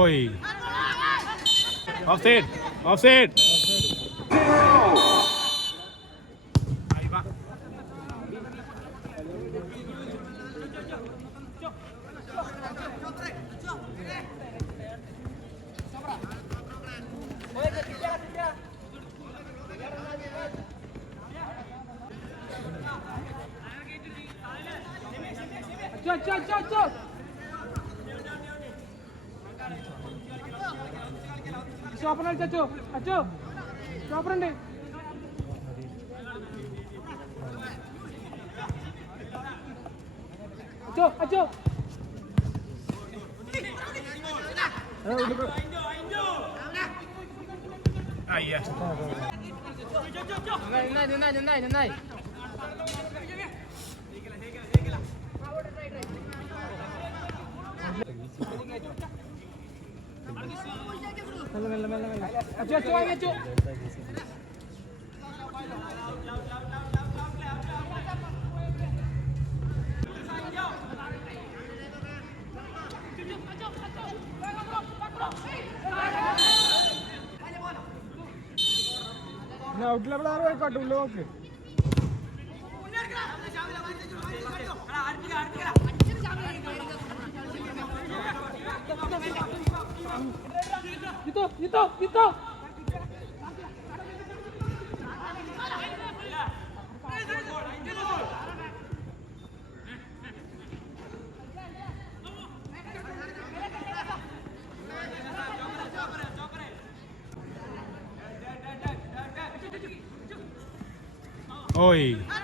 ഓയ്. Off side off side stopper അടിച്ചോ അച്ചോ ചോപ്പർ ഉണ്ട് അച്ചോ അച്ചോ അയ്യോ നന്നായി നന്നായി നന്നായി നന്നായി. മെല്ലെ മെല്ലെ മെല്ലെ മെല്ലെ അച്ചോ അച്ചോ വാങ്ങി അച്ചോ ഔട്ട് ലെവൽ ആറ് പോയിക്കോട്ടെ ഉള്ളു നോക്ക് Dito, dito, dito. ഓയ് അത് കളി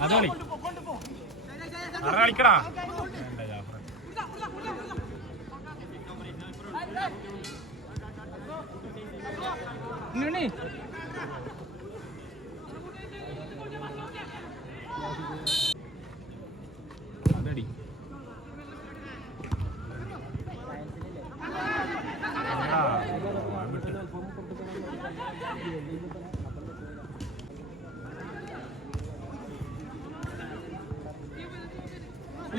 അത് കളിക്കടാ. അതടി. വിട്ട്.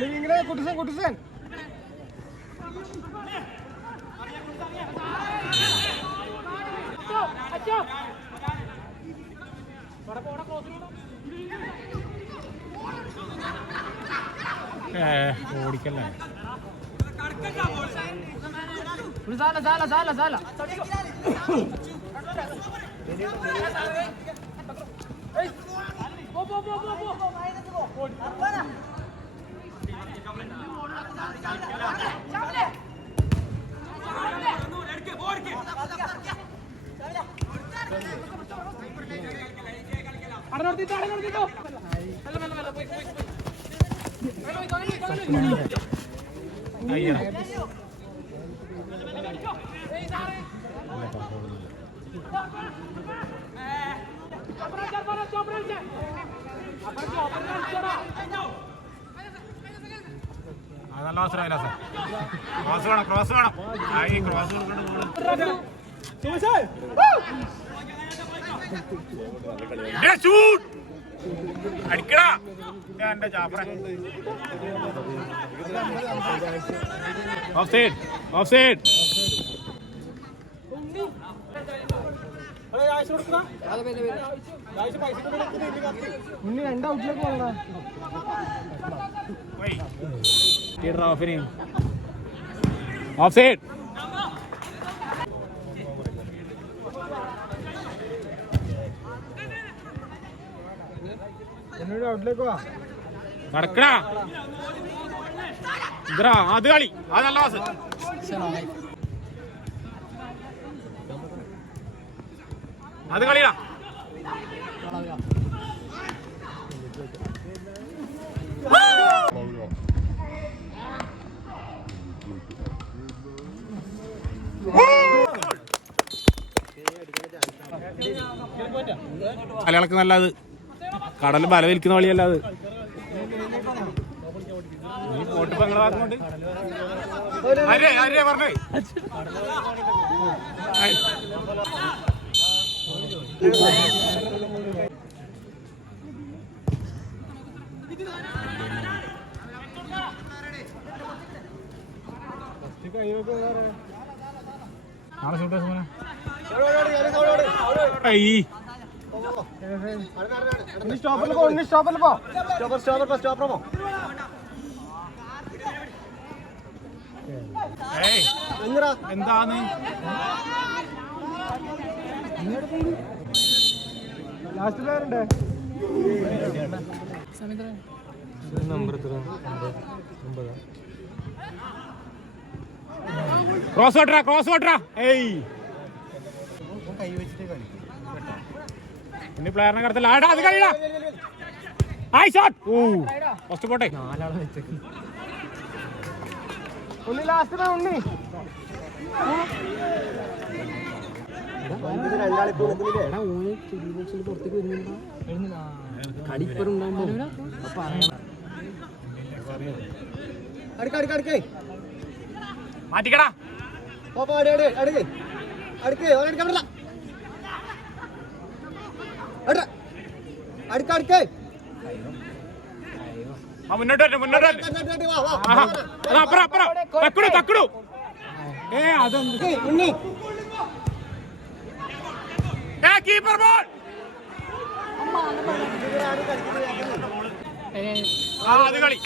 കുട്ടിസൻ കുട്ടിസൻ. ഓടിക്കല്ലേ? സാല സാല സാല സാല. പോ പോ പോ പോ പോ. അവിടെ നിർത്തിട്ടോ അവിടെ നല്ല അവസരമായില്ല സാർ ക്രോസ് വേണം ക്രോസ് വേണം. ആയി ക്രോസ് അടിക്കടാ. എന്റെ ജാഫറെ off side off side Unni രണ്ട് ഔട്ടിലേക്ക് പോകണ ഓഫിന് ഓഫ് സൈഡ് നടക്കടാ ഇതറാ അത് കളി. അത് നല്ല വാസ് അത് കളിയാ മലയാളക്ക് നല്ലത്. കടൽ ബല വലിക്കുന്ന കളിയല്ല അത്. പറഞ്ഞേ? നാളെ ഷൂട്ട് സുമന. അയ്യ് സ്റ്റോപ്പറിൽ പോ ഇനി സ്റ്റോപ്പറിൽ പോ. സ്റ്റോപ്പർ സ്റ്റോപ്പർ പോ. സ്റ്റോപ്പർ പോ എന്താണ് ലാസ്റ്റ് പേരുണ്ട് നമ്പർ എത്ര ഒമ്പത്? ക്രോസ് ഓട്ടറാ ക്രോസ് ഓട്ടറാ. ഏയ്. കൈ വെച്ചിട്ട് കളിക്കും ഇനി പ്ലെയറിനെ കടത്തില്ല. ആടാ അത് കഴിയടാ. ഹായ് ഷോട്ട് ഓ ഫസ്റ്റ് പോട്ടെ. നാലാളെ വെച്ചേക്ക് ഉണ്ണി. ലാസ്റ്റ് ഉണ്ണി മാറ്റിക്കടാ. അടുക്കടുക്കേ ആ മുന്നോട്ട് വരട്ടെ മുന്നോട്ട് വരട്ടെ. ആഹാ. അതാ അപ്പുറം അപ്പുറം. തക്കുടു തക്കുടു. ഏ അതെന്ത് കീപ്പർ ബോൾ ആ അത് കളി.